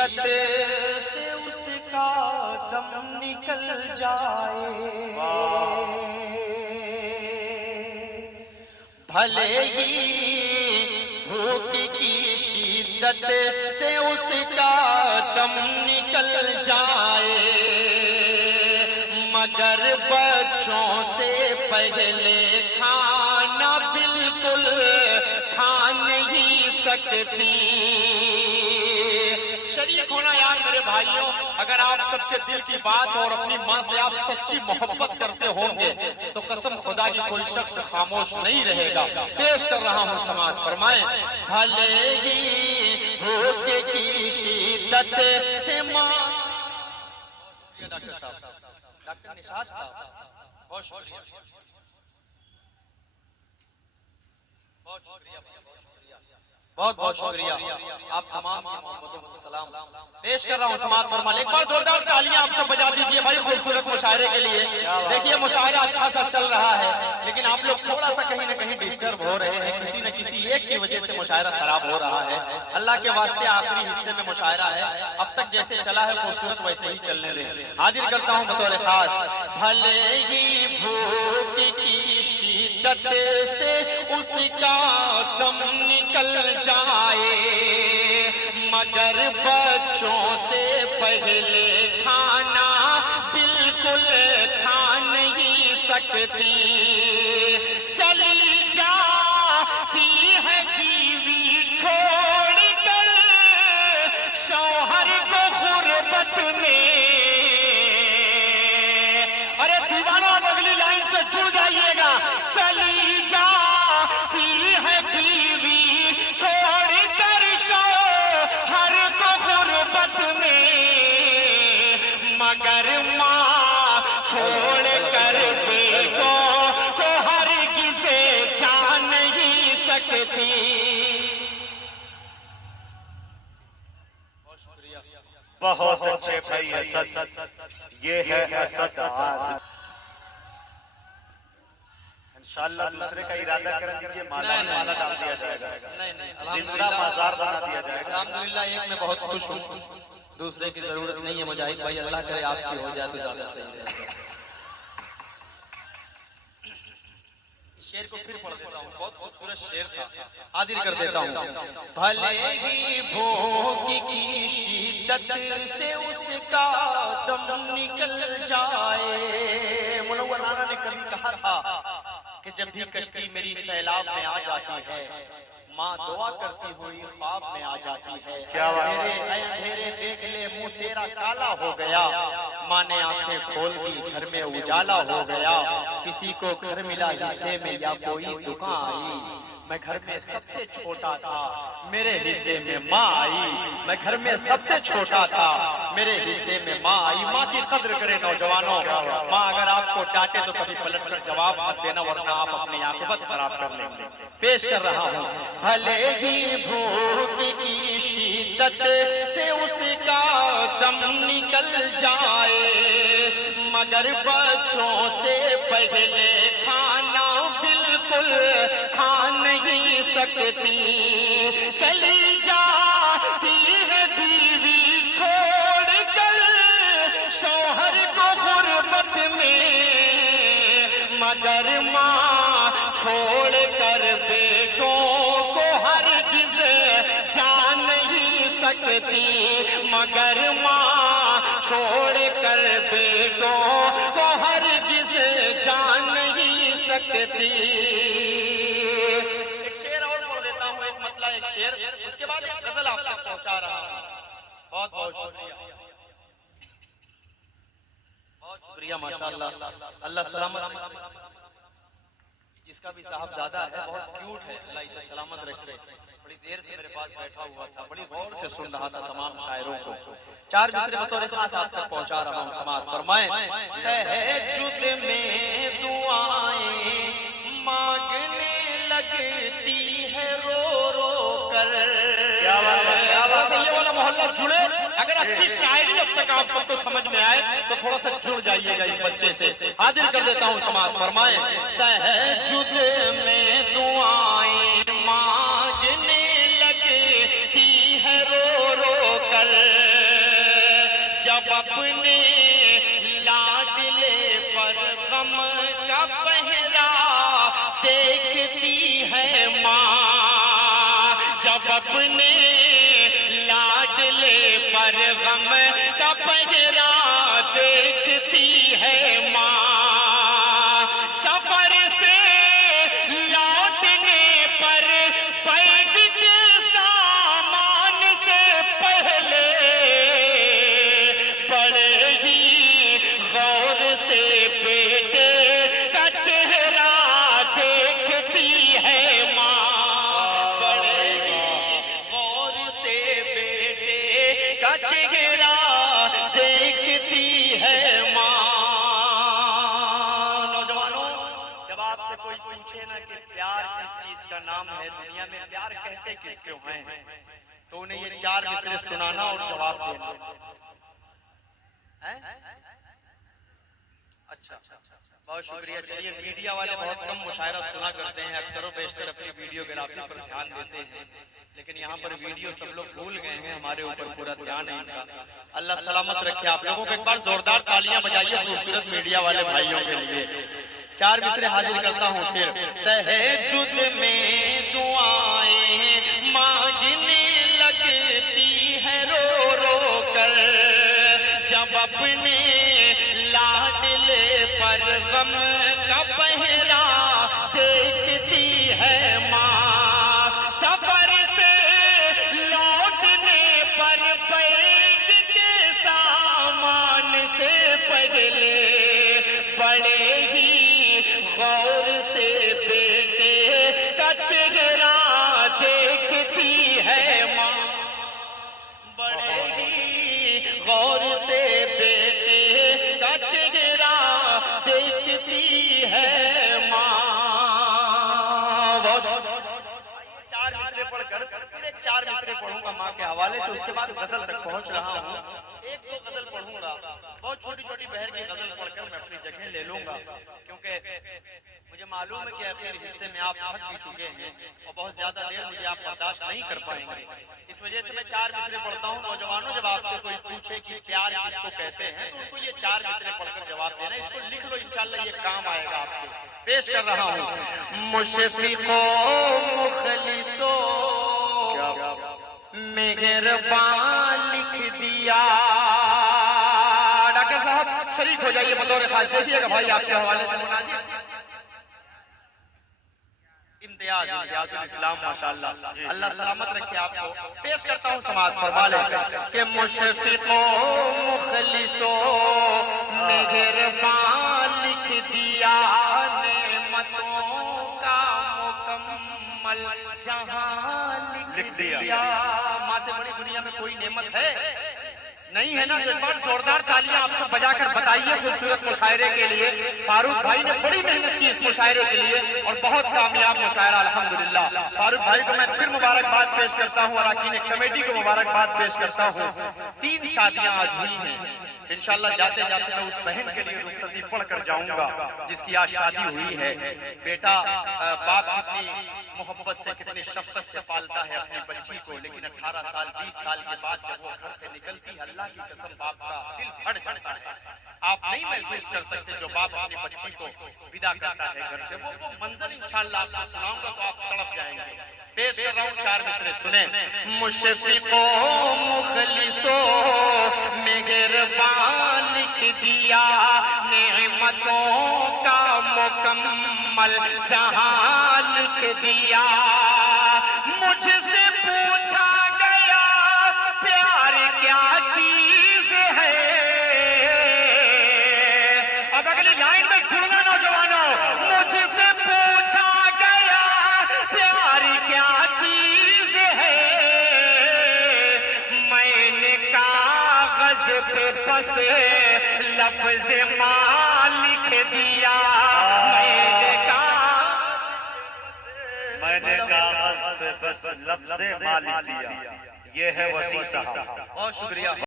شدت سے اس کا دم نکل جائے، بھلے ہی بھوک کی شدت سے اس کا دم نکل جائے، مگر بچوں سے پہلے کھانا بالکل کھا نہیں سکتی۔ شریک ہونا یار میرے بھائیوں، اگر آپ سب کے دل کی بات ہو اور اپنی ماں سے آپ سچی محبت کرتے ہوں گے تو قسم خدا کی کوئی شخص خاموش نہیں رہے گا۔ پیش کر رہا ہوں سماعت فرمائیں۔ بھلے ہی بھوک کی شدت سے ماں، ڈاکٹر صاحب، ڈاکٹر نشاط صاحب، بہت شکریہ، بہت شکریہ، بہت بہت شکریہ، آپ تمام کی محبتوں کو سلام پیش کر رہا ہوں سماعت فرمائیں۔ ایک بار زوردار تالیاں آپ سب بجا دیجئے بھائی خوبصورت مشاعرے کے لیے۔ دیکھیے مشاعرہ اچھا سا چل رہا ہے لیکن آپ لوگ تھوڑا سا کہیں نہ کہیں ڈسٹرب ہو رہے ہیں، کسی نہ کسی ایک کی وجہ سے مشاعرہ خراب ہو رہا ہے۔ اللہ کے واسطے آخری حصے میں مشاعرہ ہے، اب تک جیسے چلا ہے خوبصورت ویسے ہی چلنے دیں۔ حاضر کرتا ہوں بطور خاص، بھلے ہی بھوک کی شدت سے اس کا دم نکل جائے، مگر بچوں سے پہلے کھانا بالکل کھا نہیں سکتی۔ چلی جاتی ہے بیوی چھوڑ کر شوہر کو غربت میں، ارے دیوانوں اب اگلی لائن سے جڑ جائیے گا۔ چلی جاتی ہے بیوی چھوڑ کر شوہر کو غربت میں، مگر ماں چھوڑ کر بیٹوں کو ہرگز جا نہیں سکتی۔ بہت اچھے بھائی اسد، یہ ہے اسد عازم۔ انشاءاللہ دوسرے کا ارادہ کر دیجئے، مالا مالا ڈال دیا جائے گا، زندہ مازار بنا دیا جائے گا۔ الحمدللہ ایک میں بہت خوش ہوں، دوسرے کی ضرورت نہیں ہے مجاہد بھائی، اللہ کرے آپ کی ہو جائے تو زیادہ صحیح رہے گا۔ شعر کو پھر پڑھ دیتا ہوں، بہت خوبصورت شعر تھا، حاضر کر دیتا ہوں۔ بھلے ہی بھوک کی شدت سے اس کا دم نکل جائے، منور رانا نے کبھی کہا تھا کہ جب بھی کشتی میری سیلاب میں آ جاتی ہے، ماں دعا کرتی ہوئی خواب میں آ جاتی ہے، اے اندھیرے دیکھ لے منہ تیرا کالا ہو گیا، ماں نے آنکھیں کھول دی گھر میں اجالا ہو گیا، کسی کو گھر ملا حصے میں یا کوئی دکان آئی، میں گھر میں سب سے چھوٹا تھا میرے حصے میں ماں آئی، میں گھر میں سب سے چھوٹا تھا میرے حصے میں ماں آئی۔ ماں کی قدر کرے نوجوانوں، ماں اگر آپ کو ڈانٹے تو کبھی پلٹ کر جواب مت دینا ورنہ آپ اپنی عاقبت خراب کر لیں گے۔ پیش کر رہا ہوں، بھلے ہی بھوک کی شدت سے اس کا دم نکل جائے، مگر بچوں سے پہلے کھانا بالکل کھا نہیں سکتی۔ چلی جاتی ہے بیوی چھوڑ کر شوہر کو غربت میں، مگر ماں چھوڑ کر بیٹوں کو ہرگز جا نہیں سکتی، مگر ماں چھوڑ کر بیٹوں کو ہرگز جا نہیں سکتی۔ ایک شعر اور پڑھ دیتا ہوں، ایک مطلع ایک شعر، اس کے بعد ایک غزل آپ تک پہنچا رہا ہوں۔ بہت بہت شکریہ، بہت شکریہ، ماشاءاللہ، اللہ سلامت رکھے۔ جس کا بھی صاحب زیادہ ہے بہت کیوٹ ہے، اللہ اسے سلامت رکھے۔ بڑی دیر سے میرے پاس بیٹھا ہوا تھا، بڑی غور سے سن رہا تھا تمام شاعروں کو۔ چار مصرے بطور خاص آپ تک پہنچا رہا ہوں، سماعت فرمائیں۔ تہجد میں دعائیں مانگنے لگتی ہے رو رو کر، کیا بات ہے، کیا بات ہے، یہ والا محلہ جڑے، اگر اچھی شاعری اب تک آپ سب کو سمجھ میں آئے تو تھوڑا سا جڑ جائیے گا اس بچے سے۔ حاضر کر دیتا ہوں، سماعت فرمائیں۔ تہجد میں دعائیں مانگنے لگتی ہے رو رو کر، جب اپنے لاڈلے پر غم کا پہرا دیکھتی ہے ماں، جب اپنے لاڈلے پر غم کا پہرا دیکھتی ہے ماں، سفر سے لوٹنے پر بیگ کے سامان سے پہلے بڑے ہی غور سے بیٹے کا چہرہ دیکھتی ہے ماں، بڑے ہی غور سے بیٹے کا چہرہ دیکھتی ہے ماں۔ نوجوانوں، جب آپ سے کوئی پوچھے نا کہ پیار کس چیز کا نام ہے، دنیا میں پیار کہتے کس کو ہیں، تو انہیں یہ 4 مصرے سنانا اور جواب دینا۔ اچھا، بہت شکریہ۔ چلیے، میڈیا والے بہت کم مشاعرہ سنا کرتے ہیں، اکثر و بیشتر اپنی ویڈیوگرافی پر دھیان دیتے ہیں، لیکن یہاں پر ویڈیو سب لوگ بھول گئے ہیں، ہمارے اوپر پورا دھیان ہے ان کا۔ اللہ سلامت رکھے آپ لوگوں کو۔ ایک بار زوردار تالیاں بجائیے خوبصورت میڈیا والے بھائیوں کے لیے۔ 4 مصرے حاضر کرتا ہوں پھر۔ تہجد میں دعائیں مانگنے لگتی ہے رو رو کر، جب اپنے لاڈلے پر غم کا پہرا دیکھتی ہے ماں، سفر سے لوٹنے پر بیگ کے سامان سے پہلے بڑے ہی غور سے بیٹے کا چہرہ دیکھتی ہے ماں، بڑے ہی غور سے بیٹے کا چہرہ دیکھتی ہے ماں۔ 4 مصرے پڑھ کر پھر ایک 4 مصرے پڑھوں گا ماں کے حوالے سے، اس کے بعد غزل تک پہنچ رہا ہوں۔ 1-2 غزل پڑھوں گا، بہت چھوٹی چھوٹی بہر کی غزل پڑھ کر میں اپنی جگہ لے لوں گا، کیونکہ مجھے معلوم ہے کہ آخر حصے میں آپ تھک بھی چکے ہیں اور بہت زیادہ دیر مجھے آپ برداشت نہیں کر پائیں گے، اس وجہ سے میں 4 مصرے پڑھتا ہوں۔ نوجوانوں، جب آپ سے کوئی پوچھے کہ پیار کس کو کہتے ہیں تو ان کو یہ 4 مصرے پڑھ کر جواب دینا، اس کو لکھ لو، انشاءاللہ یہ کام آئے گا آپ کے۔ پیش کر رہا ہوں۔ مشفق و مخلص و مہربان لکھ دیا۔ ڈاکٹر صاحب شریک ہو جائیے بطور خاص، دیکھیے گا بھائی آپ کے حوالے سے مناظر۔ امتیاز الاسلام، ماشاءاللہ، اللہ سلامت رکھے آپ کو۔ پیش کرتا ہوں، سماعت فرما لیں کہ مشفق و مخلص و مہربان لکھ دیا، نعمتوں کا مکمل جہاں لکھ دیا۔ ماں سے بڑی دنیا میں کوئی نعمت ہے نہیں ہے نا؟ تو ایک بار زوردار تالیاں آپ سب بجا کر بتائیے خوبصورت مشاعرے کے لیے۔ فاروق بھائی نے بڑی محنت کی اس مشاعرے کے لیے اور بہت کامیاب مشاعرہ الحمدللہ۔ فاروق بھائی کو میں پھر مبارکباد پیش کرتا ہوں، اراکین کمیٹی کو مبارکباد پیش کرتا ہوں۔ 3 شادیاں آج ہوئی ہیں، انشاءاللہ جاتے جاتے میں اس بہن کے لیے رخصتی پڑھ کر جاؤں گا جس کی آج شادی ہوئی ہے۔ بیٹا باپ کتنی محبت سے، کتنی شفقت سے پالتا ہے اپنی بچی کو، لیکن 18 سال 20 سال کے بعد جب وہ گھر سے نکلتی ہے، اللہ کی قسم باپ کا دل پھٹ جاتا ہے۔ آپ نہیں محسوس کر سکتے جو باپ اپنی بچی کو ودا کرتا ہے گھر سے، وہ منظر انشاءاللہ آپ کو سناؤں گا تو آپ تڑپ جائیں گے۔ پیش کر رہا ہوں 4 مصرے، سنیں۔ مشفق و مخلص و مہربان لکھ دیا، نعمتوں کا مکمل جہاں لکھ دیا۔ مجھ سے پوچھا گیا پیار کیا چیز ہے، اب اگلی لائن میں جڑنا نوجوانوں۔ مجھ سے پوچھا گیا پیار کیا چیز ہے، میں نے کاغذ پہ بس لفظ ماں لکھ دیا۔ میں نے کاغذ پہ بس لفظ ماں لکھ دیا۔ یہ ہے وسیع صاحب، بہت شکریہ۔